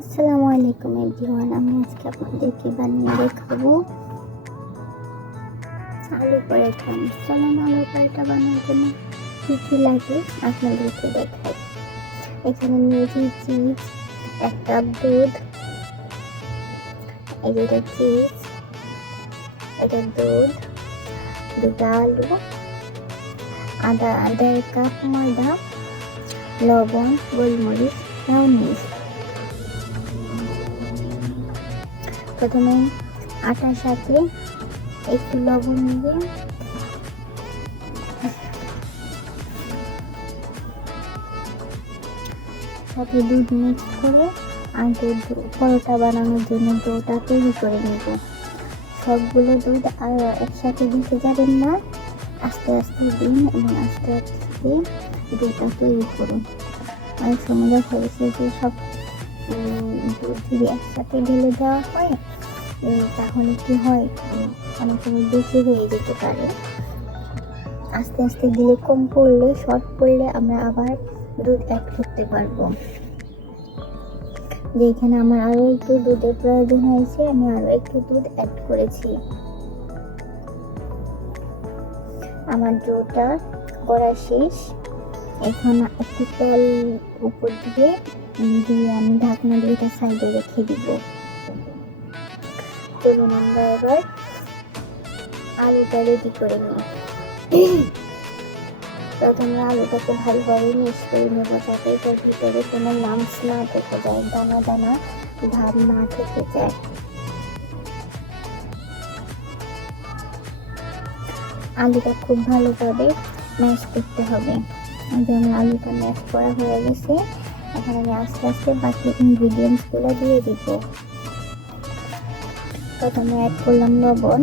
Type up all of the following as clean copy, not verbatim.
আসসালামু আলাইকুম এভরিওয়ান, আমি আজকে আপনাদেরকে বানিয়ে দেখাবো আলু পরোটা। চলুন আলু পরোটা বানানোর জন্য কী কী লাগে আপনাদেরকে দেখাই। এখানে নিয়েছি চিজ, 1 কাপ দুধ, এটা চিজ, এটা দুধ, 2টা আলু, আদা 1.5 কাপ ময়দা, লবণ, গোলমরিচ, মেয়োনিজ। প্রথমে আটার সাথে একটু লবণ দিয়ে সাথে দুধ মিক্স করে আর পরোটা বানানোর জন্য ডোটা তৈরি করে নেব। সবগুলো দুধ আর একসাথে দিতে যাবেন না, আস্তে আস্তে দিন এবং আস্তে আস্তে ডোটা তৈরি করুন। অনেক সময় দেখা গেছে যে সব দুধ যদি একসাথে ঢেলে দেওয়া হয় তাহলে কি হয়, অনেক সময় বেশি হয়ে যেতে পারে। আস্তে আস্তে দিলে কম পড়লে, শর্ট পড়লে আমরা আবার দুধ অ্যাড করতে পারবো। যেখানে আমার আরও একটু দুধের প্রয়োজন হয়েছে, আমি আরও একটু দুধ অ্যাড করেছি। আমার ডোটা করা শেষ। এখন একটু তেল উপর দিয়ে আমি ঢাকনা দিয়ে এটা সাইডে রেখে দিব। চলুন আমরা এবার আলুটা রেডি করে নিই। প্রথমে আলুটাকে ভালোভাবে মিক্স করে নেব, যাতে এটার ভিতরে কোনো লাম্পস না থেকে যায়, দানা দানা ভাব না থেকে যায়। আলুটা খুব ভালোভাবে ম্যাশ করতে হবে। যেমন আলুটা ম্যাশ করা হয়ে গেছে, এখন আমি আস্তে আস্তে বাকি ইনগ্রিডিয়েন্টসগুলো দিয়ে দিব। প্রথমে অ্যাড করলাম লবণ,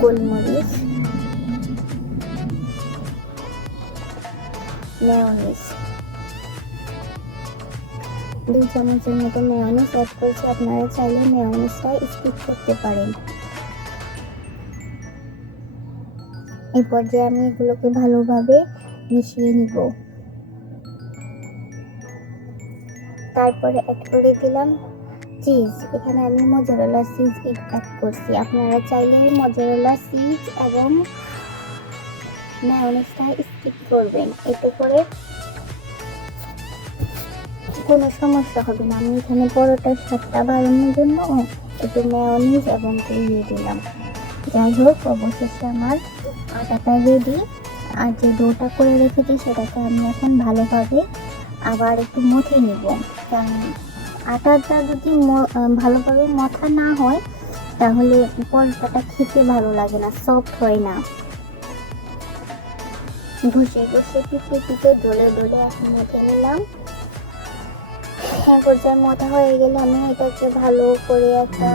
গোলমরিচ, মেয়োনিজ। 2 চামচের মতো মেয়োনিজ অ্যাড করছি, আপনারা চাইলে মেয়োনিজটা স্কিপ করতে পারেন। এই পর্যায়ে আমি এগুলোকে ভালোভাবে মিশিয়ে নিব। তারপরে অ্যাড করে দিলাম চিজ। এখানে আমি মজারেলা চিজ অ্যাড করছি, আপনারা চাইলে মজারেলা চিজ এবং মেয়োনিজটা স্কিপ করবেন, এতে করে কোনো সমস্যা হবে না। আমি এখানে পরোটার স্বাদটা বাড়ানোর জন্য একটু মেয়োনিজ এবং দিয়ে দিলাম। যাই হোক, অবশেষে আমার আটাটা রেডি। আর যে ডোটা করে রেখেছি সেটাকে আমি এখন ভালোভাবে আবার একটু মথে নিব। কারণ আটাটা যদি ভালোভাবে মথা না হয় তাহলে পরোটাটা খেতে ভালো লাগে না, সফট হয় না। ঘষে ঘষে পিঠে পিঠে ডলে ডলে এখন মথে নিলাম। এক পর্যায়ে মথা হয়ে গেলে আমি এটাকে ভালো করে একটা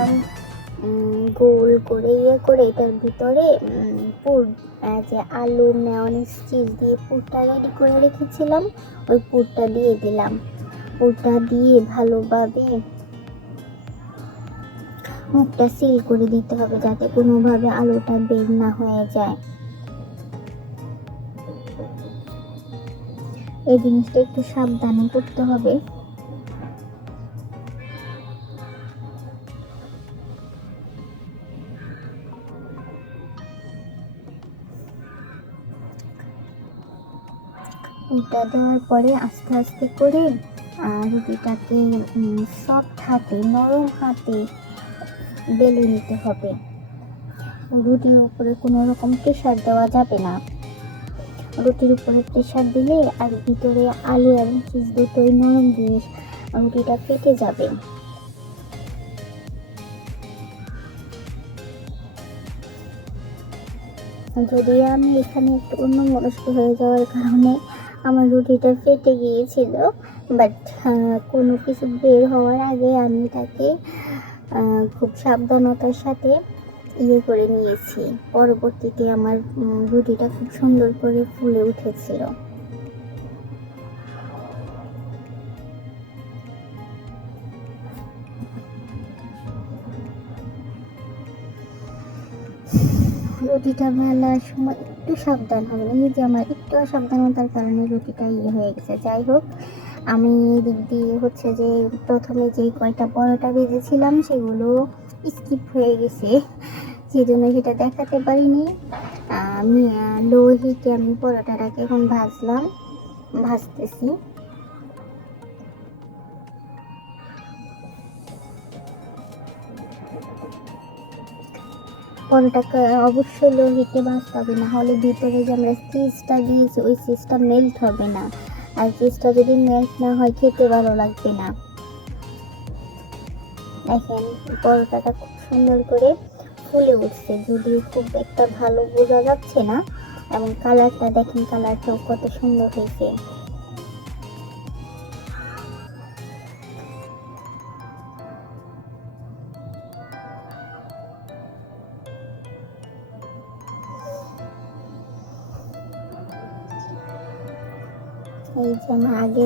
গোল করে এটার ভিতরে পুর, যে আলু মেয়োনিজ চিজ দিয়ে পুরটা রেডি করে রেখেছিলাম, ওই পুরটা দিয়ে দিলাম। পুরটা দিয়ে ভালোভাবে মুখটা সিল করে দিতে হবে, যাতে কোনোভাবে আলুটা বের না হয়ে যায়। এই জিনিসটা একটু সাবধানে করতে হবে। এটা দেওয়ার পরে আস্তে আস্তে করে রুটিটাকে সফট হাতে, নরম হাতে বেলে নিতে হবে। রুটির উপরে কোনো রকম প্রেশার দেওয়া যাবে না। রুটির উপরে প্রেশার দিলে আর ভিতরে আলু এবং চিজ দুটোই নরম জিনিস, রুটিটা ফেটে যাবে। যদি আমি এখানে একটু অন্যমনস্ক হয়ে যাওয়ার কারণে আমার রুটিটা ফেটে গিয়েছিল, বাট কোনো কিছু বের হওয়ার আগে আমি তাকে খুব সাবধানতার সাথে করে নিয়েছি। পরবর্তীতে আমার রুটিটা খুব সুন্দর করে ফুলে উঠেছিল। রুটিটা বেলার সময় একটু সাবধান হবে, এই যে আমার একটু অসাবধানতার কারণে রুটিটা হয়ে গেছে। যাই হোক, আমি এদিক দিয়ে হচ্ছে যে প্রথমে যেই কয়টা পরোটা ভেজেছিলাম সেগুলো স্কিপ হয়ে গেছে, সেই জন্য সেটা দেখাতে পারিনি। আমি লো হিটে আমি পরোটাটাকে এখন ভাজতেছি। পরোটাকে অবশ্যই লো হিটে ভাজতে হবে, না হলে ভিতরে যে আমরা চিজটা দিয়েছি ওই চিজটা মেল্ট হবে না, আর চিজটা যদি মেল্ট না হয় খেতে ভালো লাগবে না। দেখেন পরোটাটা খুব সুন্দর করে ফুলে উঠছে, যদিও খুব একটা ভালো বোঝা যাচ্ছে না, এবং কালারটা দেখেন, কালারটাও কত সুন্দর হয়েছে। এই যে আমি আগে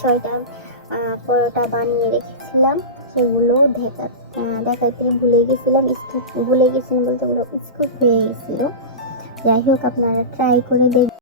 6টা পরোটা বানিয়ে রেখেছিলাম, সেগুলো দেখাতে ভুলে গেছিলাম বলতে ওগুলো স্কুপ হয়ে গেছিলো। যাই হোক, আপনারা ট্রাই করে দেখবেন।